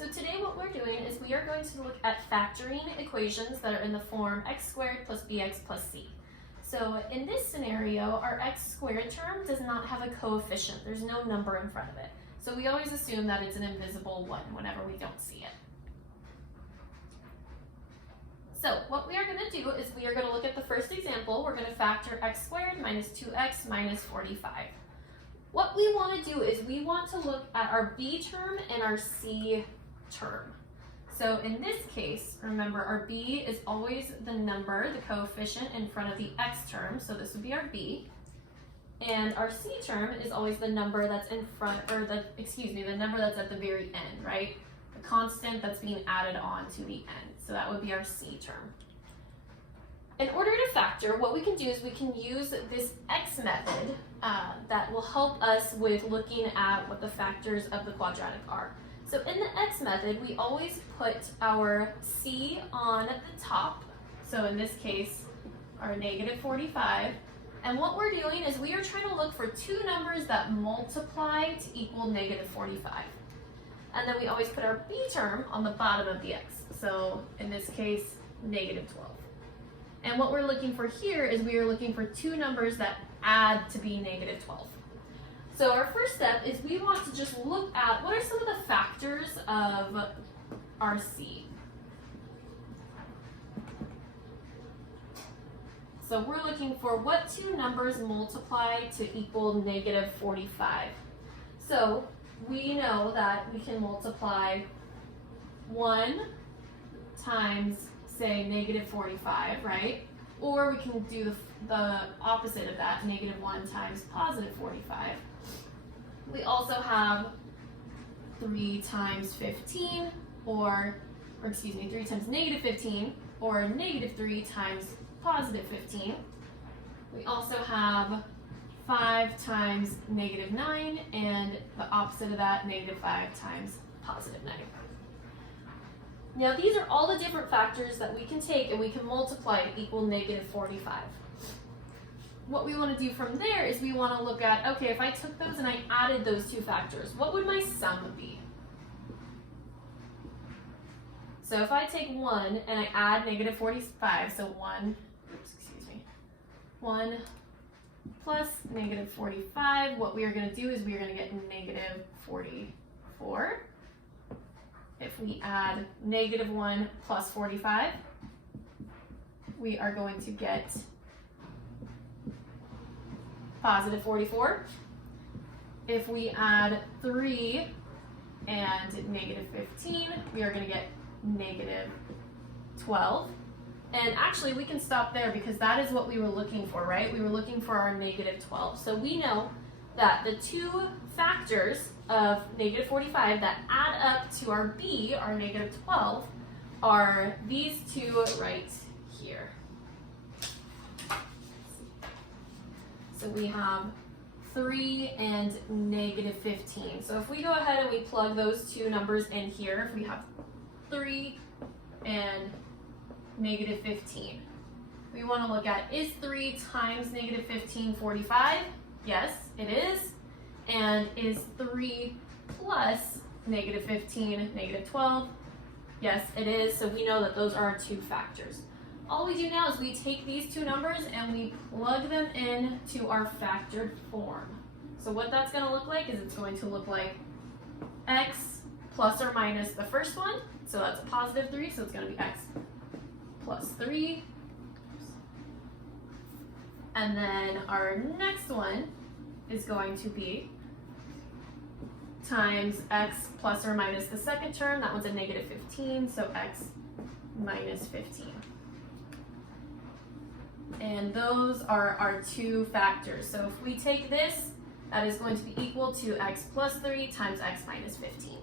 So today what we're doing is we are going to look at factoring equations that are in the form x squared plus bx plus c. So in this scenario, our x squared term does not have a coefficient. There's no number in front of it. So we always assume that it's an invisible one whenever we don't see it. So what we are going to do is we are going to look at the first example. We're going to factor x squared minus 2x minus 45. What we want to do is we want to look at our b term and our c term. So in this case, remember our b is always the number, the coefficient in front of the x term, so this would be our b. And our c term is always the number that's in front, or the number that's at the very end, right? The constant that's being added on to the end. So that would be our c term. In order to factor, what we can do is we can use this x method that will help us with looking at what the factors of the quadratic are. So in the x method, we always put our c on the top. So in this case, our negative 45. And what we're doing is we are trying to look for two numbers that multiply to equal negative 45. And then we always put our b term on the bottom of the x. So in this case, negative 12. And what we're looking for here is we are looking for two numbers that add to be negative 12. So our first step is we want to just look at what are some of the factors of our c. So we're looking for what two numbers multiply to equal negative 45. So we know that we can multiply 1 times, say, negative 45, right? Or we can do the opposite of that, negative 1 times positive 45. We also have 3 times 15, or 3 times negative 15, or negative 3 times positive 15. We also have 5 times negative 9, and the opposite of that, negative 5 times positive 9. Now these are all the different factors that we can take and we can multiply to equal negative 45. What we want to do from there is we want to look at, okay, if I took those and I added those two factors, what would my sum be? So if I take 1 and I add negative 45, so 1 plus negative 45, what we are going to do is we are going to get negative 44. If we add negative 1 plus 45, we are going to get positive 44. If we add 3 and negative 15, we are going to get negative 12. And actually, we can stop there because that is what we were looking for, right? We were looking for our negative 12. So we know that the two factors of negative 45 that add up to our b, our negative 12, are these two right here. So we have 3 and negative 15. So if we go ahead and we plug those two numbers in here, if we have 3 and negative 15, we want to look at, is 3 times negative 15 45? Yes, it is. And is 3 plus negative 15 negative 12? Yes, it is. So we know that those are our two factors. All we do now is we take these two numbers and we plug them into our factored form. So what that's going to look like is it's going to look like x plus or minus the first one. So that's a positive 3, so it's going to be x plus 3. And then our next one is going to be times x plus or minus the second term. That one's a negative 15, so x minus 15. And those are our two factors. So if we take this, that is going to be equal to x plus 3 times x minus 15.